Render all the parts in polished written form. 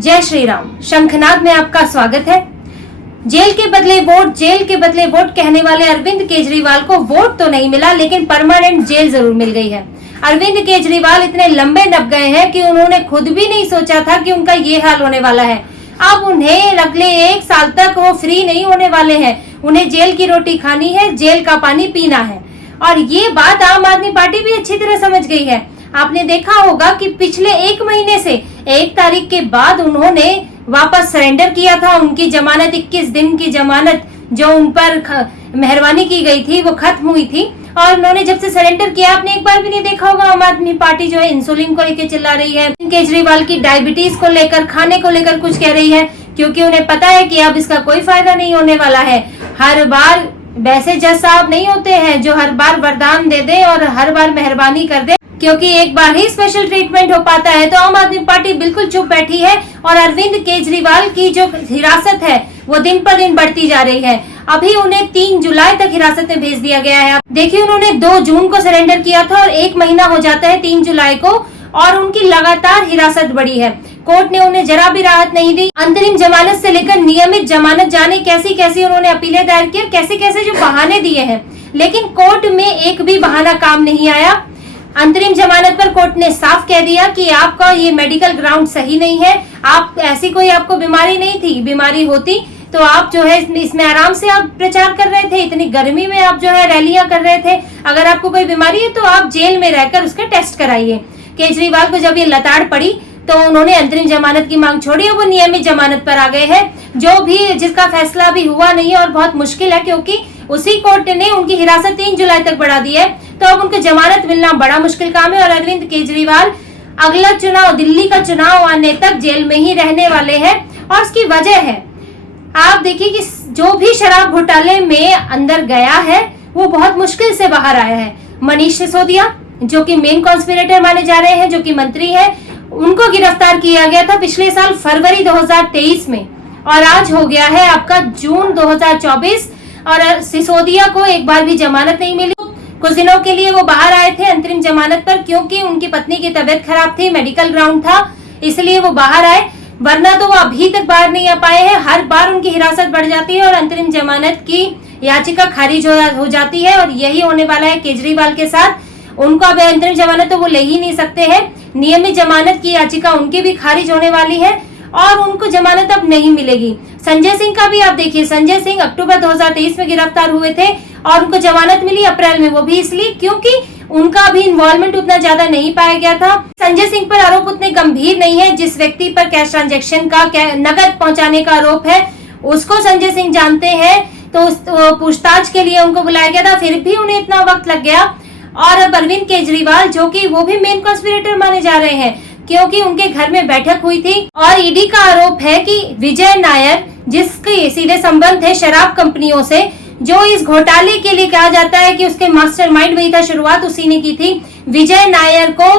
जय श्री राम। शंखनाद में आपका स्वागत है। जेल के बदले वोट, जेल के बदले वोट कहने वाले अरविंद केजरीवाल को वोट तो नहीं मिला, लेकिन परमानेंट जेल जरूर मिल गई है। अरविंद केजरीवाल इतने लंबे दब गए हैं कि उन्होंने खुद भी नहीं सोचा था कि उनका ये हाल होने वाला है। अब उन्हें अगले 1 साल तक वो फ्री नहीं होने वाले हैं। उन्हें जेल की रोटी खानी है, जेल का पानी पीना है। और ये बात आम आदमी पार्टी भी अच्छी तरह समझ गई है। आपने देखा होगा कि पिछले 1 महीने से 1 तारीख के बाद उन्होंने वापस सरेंडर किया था। उनकी जमानत 21 दिन की जमानत जो उन पर मेहरबानी की गई थी वो खत्म हुई थी। और उन्होंने जब से सरेंडर किया, आपने एक बार भी नहीं देखा होगा आम आदमी पार्टी जो है इंसुलिन को लेकर चिल्ला रही है, केजरीवाल की डायबिटीज को लेकर, खाने को लेकर कुछ कह रही है, क्योंकि उन्हें पता है कि अब इसका कोई फायदा नहीं होने वाला है। हर बार वैसे जज साहब नहीं होते हैं जो हर बार वरदान दे दे और हर बार मेहरबानी कर दे, क्योंकि एक बार ही स्पेशल ट्रीटमेंट हो पाता है। तो आम आदमी पार्टी बिल्कुल चुप बैठी है और अरविंद केजरीवाल की जो हिरासत है वो दिन पर दिन बढ़ती जा रही है। अभी उन्हें 3 जुलाई तक हिरासत में भेज दिया गया है। देखिए, उन्होंने 2 जून को सरेंडर किया था और 1 महीना हो जाता है 3 जुलाई को, और उनकी लगातार हिरासत बढ़ी है। कोर्ट ने उन्हें जरा भी राहत नहीं दी। अंतरिम जमानत से लेकर नियमित जमानत, जाने कैसी कैसी उन्होंने अपीलें दायर की, कैसे कैसे जो बहाने दिए हैं, लेकिन कोर्ट में एक भी बहाना काम नहीं आया। अंतरिम जमानत पर कोर्ट ने साफ कह दिया कि आपका ये मेडिकल ग्राउंड सही नहीं है। आप ऐसी कोई आपको बीमारी नहीं थी, बीमारी होती तो आप जो है इसमें आराम से आप प्रचार कर रहे थे। इतनी गर्मी में आप जो है रैलियां कर रहे थे। अगर आपको कोई बीमारी है तो आप जेल में रहकर उसके टेस्ट कराइए। केजरीवाल को जब ये लताड़ पड़ी तो उन्होंने अंतरिम जमानत की मांग छोड़ी और वो नियमित जमानत पर आ गए हैं, जो भी जिसका फैसला भी हुआ नहीं है और बहुत मुश्किल है, क्योंकि उसी कोर्ट ने उनकी हिरासत 3 जुलाई तक बढ़ा दी है। तो अब उनको जमानत मिलना बड़ा मुश्किल काम है और अरविंद केजरीवाल अगला चुनाव, दिल्ली का चुनाव आने तक जेल में ही रहने वाले हैं। और उसकी वजह है, आप देखिए कि जो भी शराब घोटाले में अंदर गया है वो बहुत मुश्किल से बाहर आया है। मनीष सिसोदिया जो कि मेन कॉन्स्पिरेटर माने जा रहे हैं, जो कि मंत्री है, उनको गिरफ्तार किया गया था पिछले साल फरवरी 2023 में और आज हो गया है आपका जून 2024 और सिसोदिया को एक बार भी जमानत नहीं मिली। कुछ दिनों के लिए वो बाहर आए थे अंतरिम जमानत पर, क्योंकि उनकी पत्नी की तबीयत खराब थी, मेडिकल ग्राउंड था, इसलिए वो बाहर आए, वरना तो वो अभी तक बाहर नहीं आ पाए हैं। हर बार उनकी हिरासत बढ़ जाती है और अंतरिम जमानत की याचिका खारिज हो जाती है और यही होने वाला है केजरीवाल के साथ। उनको अब अंतरिम जमानत तो वो ले ही नहीं सकते हैं। नियमित जमानत की याचिका उनकी भी खारिज होने वाली है और उनको जमानत अब नहीं मिलेगी। संजय सिंह का भी आप देखिए, संजय सिंह अक्टूबर 2023 में गिरफ्तार हुए थे और उनको जमानत मिली अप्रैल में, वो भी इसलिए क्योंकि उनका भी इन्वॉल्वमेंट उतना ज्यादा नहीं पाया गया था। संजय सिंह पर आरोप उतने गंभीर नहीं है। जिस व्यक्ति पर कैश ट्रांजैक्शन का नकद पहुंचाने का आरोप है उसको संजय सिंह जानते हैं, तो पूछताछ के लिए उनको बुलाया गया था, फिर भी उन्हें इतना वक्त लग गया। और अब अरविंद केजरीवाल जो कि वो भी मेन कॉन्स्पिरेटर माने जा रहे हैं, क्योंकि उनके घर में बैठक हुई थी और ईडी का आरोप है कि विजय नायर, जिसके सीधे संबंध है शराब कंपनियों से, जो इस घोटाले के लिए कहा जाता है कि उसके मास्टरमाइंड वही था, शुरुआत उसी ने की थी। विजय नायर को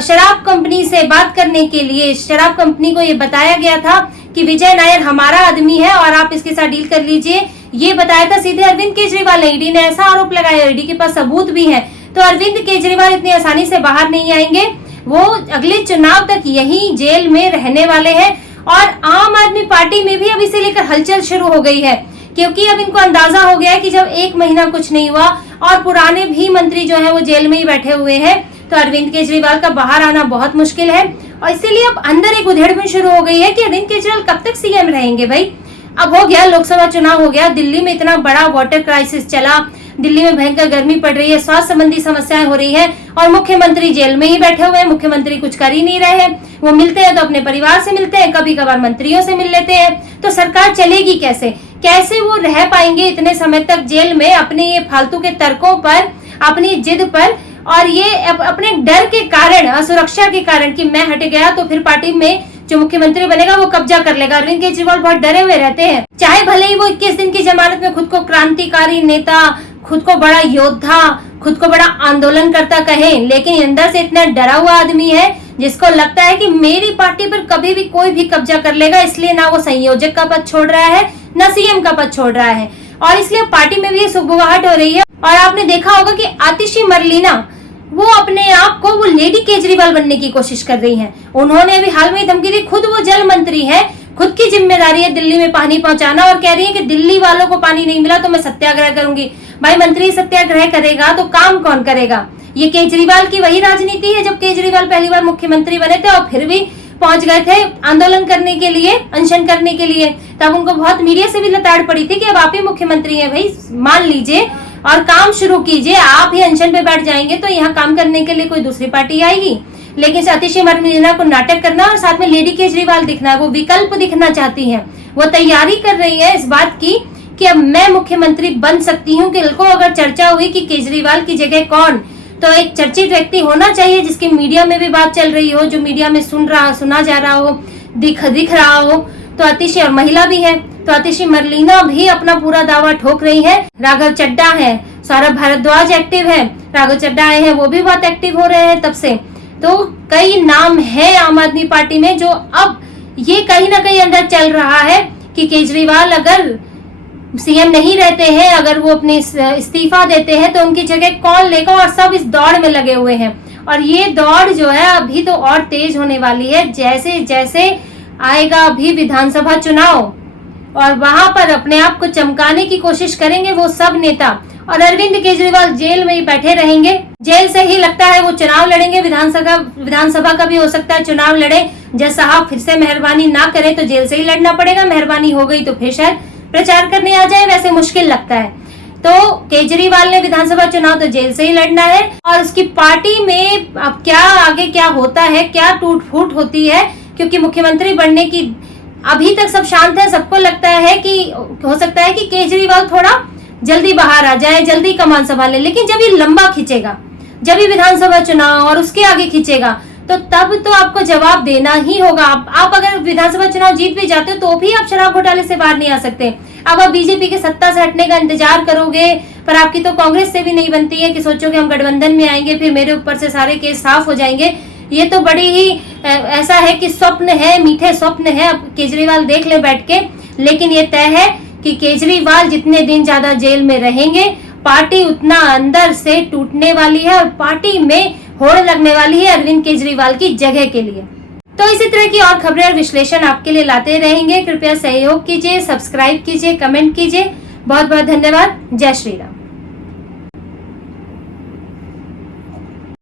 शराब कंपनी से बात करने के लिए शराब कंपनी को ये बताया गया था कि विजय नायर हमारा आदमी है और आप इसके साथ डील कर लीजिए, ये बताया था सीधे अरविंद केजरीवाल ने। ईडी ने ऐसा आरोप लगाया, ईडी के पास सबूत भी है। तो अरविंद केजरीवाल इतनी आसानी से बाहर नहीं आएंगे, वो अगले चुनाव तक यही जेल में रहने वाले हैं। और आम आदमी पार्टी में भी अब इसे लेकर हलचल शुरू हो गई है, क्योंकि अब इनको अंदाजा हो गया है कि जब 1 महीना कुछ नहीं हुआ और पुराने भी मंत्री जो है वो जेल में ही बैठे हुए हैं, तो अरविंद केजरीवाल का बाहर आना बहुत मुश्किल है। और इसीलिए अब अंदर एक उधेड़बुन शुरू हो गई है कि अरविंद केजरीवाल कब तक सीएम रहेंगे। भाई, अब हो गया, लोकसभा चुनाव हो गया, दिल्ली में इतना बड़ा वाटर क्राइसिस चला, दिल्ली में भयंकर गर्मी पड़ रही है, स्वास्थ्य संबंधी समस्याएं हो रही है और मुख्यमंत्री जेल में ही बैठे हुए हैं। मुख्यमंत्री कुछ कर ही नहीं रहे हैं। वो मिलते हैं तो अपने परिवार से मिलते हैं, कभी कभार मंत्रियों से मिल लेते हैं। तो सरकार चलेगी कैसे? कैसे वो रह पाएंगे इतने समय तक जेल में अपने ये फालतू के तर्कों पर, अपनी जिद पर और ये अपने डर के कारण, असुरक्षा के कारण कि मैं हट गया तो फिर पार्टी में जो मुख्यमंत्री बनेगा वो कब्जा कर लेगा। अरविंद केजरीवाल बहुत डरे हुए रहते हैं, चाहे भले ही वो 21 दिन की जमानत में खुद को क्रांतिकारी नेता, खुद को बड़ा योद्धा, खुद को बड़ा आंदोलन करता कहें, लेकिन अंदर से इतना डरा हुआ आदमी है जिसको लगता है कि मेरी पार्टी पर कभी भी कोई भी कब्जा कर लेगा, इसलिए ना वो संयोजक का पद छोड़ रहा है ना सीएम का पद छोड़ रहा है और इसलिए पार्टी में भी ये सुगबुगाहट हो रही है। और आपने देखा होगा कि आतिशी मरलीना वो अपने आप को वो लेडी केजरीवाल बनने की कोशिश कर रही हैं। उन्होंने अभी हाल में धमकी दी, खुद वो जल मंत्री मुख्यमंत्री है, खुद की जिम्मेदारी है दिल्ली में पानी पहुंचाना, और कह रही है कि दिल्ली वालों को पानी नहीं मिला तो मैं सत्याग्रह करूंगी। भाई मंत्री सत्याग्रह करेगा तो काम कौन करेगा? ये केजरीवाल की वही राजनीति है जब केजरीवाल पहली बार मुख्यमंत्री बने थे और फिर भी पहुंच गए थे आंदोलन करने के लिए, अनशन करने के लिए। तब उनको बहुत मीडिया से भी लताड़ पड़ी थी कि अब आप ही मुख्यमंत्री हैं, भाई मान लीजिए और काम शुरू कीजिए। आप ही अनशन पे बैठ जाएंगे तो यहाँ काम करने के लिए कोई दूसरी पार्टी आएगी। लेकिन अतिशी मरमीना को नाटक करना और साथ में लेडी केजरीवाल दिखना है, वो विकल्प दिखना चाहती है, वो तैयारी कर रही है इस बात की कि अब मैं मुख्यमंत्री बन सकती हूँ। कल को अगर चर्चा हुई कि केजरीवाल की जगह कौन, तो एक चर्चित व्यक्ति होना चाहिए जिसकी मीडिया में भी बात चल रही हो, जो मीडिया में सुना जा रहा हो, दिख रहा हो। तो अतिशी और महिला भी है, तो अतिशी मरलीना भी अपना पूरा दावा ठोक रही है। राघव चड्ढा है, सौरभ भारद्वाज एक्टिव है, राघव चड्ढा आए हैं वो भी बहुत एक्टिव हो रहे हैं तब से। तो कई नाम है आम आदमी पार्टी में जो अब ये कहीं ना कहीं अंदर चल रहा है कि केजरीवाल अगर सीएम नहीं रहते हैं, अगर वो अपने इस्तीफा देते हैं तो उनकी जगह कौन लेगा, और सब इस दौड़ में लगे हुए हैं। और ये दौड़ जो है अभी तो और तेज होने वाली है। जैसे जैसे आएगा अभी विधानसभा चुनाव और वहां पर अपने आप को चमकाने की कोशिश करेंगे वो सब नेता, और अरविंद केजरीवाल जेल में ही बैठे रहेंगे। जेल से ही लगता है वो चुनाव लड़ेंगे, विधानसभा का भी हो सकता है चुनाव लड़े। जज साहब फिर से मेहरबानी ना करें तो जेल से ही लड़ना पड़ेगा, मेहरबानी हो गई तो फिर शायद प्रचार करने आ जाए, वैसे मुश्किल लगता है। तो केजरीवाल ने विधानसभा चुनाव तो जेल से ही लड़ना है, और उसकी पार्टी में अब क्या आगे क्या होता है, क्या टूट फूट होती है, क्योंकि मुख्यमंत्री बनने की अभी तक सब शांत है। सबको लगता है कि हो सकता है कि केजरीवाल थोड़ा जल्दी बाहर आ जाए, जल्दी कमान संभाले। लेकिन जब ये लंबा खींचेगा, जब ये विधानसभा चुनाव और उसके आगे खींचेगा, तो तब तो आपको जवाब देना ही होगा। आप अगर विधानसभा चुनाव जीत भी जाते हो तो भी आप शराब घोटाले से बाहर नहीं आ सकते। अब आप बीजेपी के सत्ता से हटने का इंतजार करोगे, पर आपकी तो कांग्रेस से भी नहीं बनती है कि सोचोगे हम गठबंधन में आएंगे फिर मेरे ऊपर से सारे केस साफ हो जाएंगे। ये तो बड़ी ही ऐसा है कि स्वप्न है, मीठे स्वप्न है। अब केजरीवाल देख ले बैठ के। लेकिन ये तय है कि केजरीवाल जितने दिन ज्यादा जेल में रहेंगे, पार्टी उतना अंदर से टूटने वाली है और पार्टी में होड़ लगने वाली है अरविंद केजरीवाल की जगह के लिए। तो इसी तरह की और खबरें और विश्लेषण आपके लिए लाते रहेंगे। कृपया सहयोग कीजिए, सब्सक्राइब कीजिए, कमेंट कीजिए। बहुत बहुत धन्यवाद। जय श्री राम।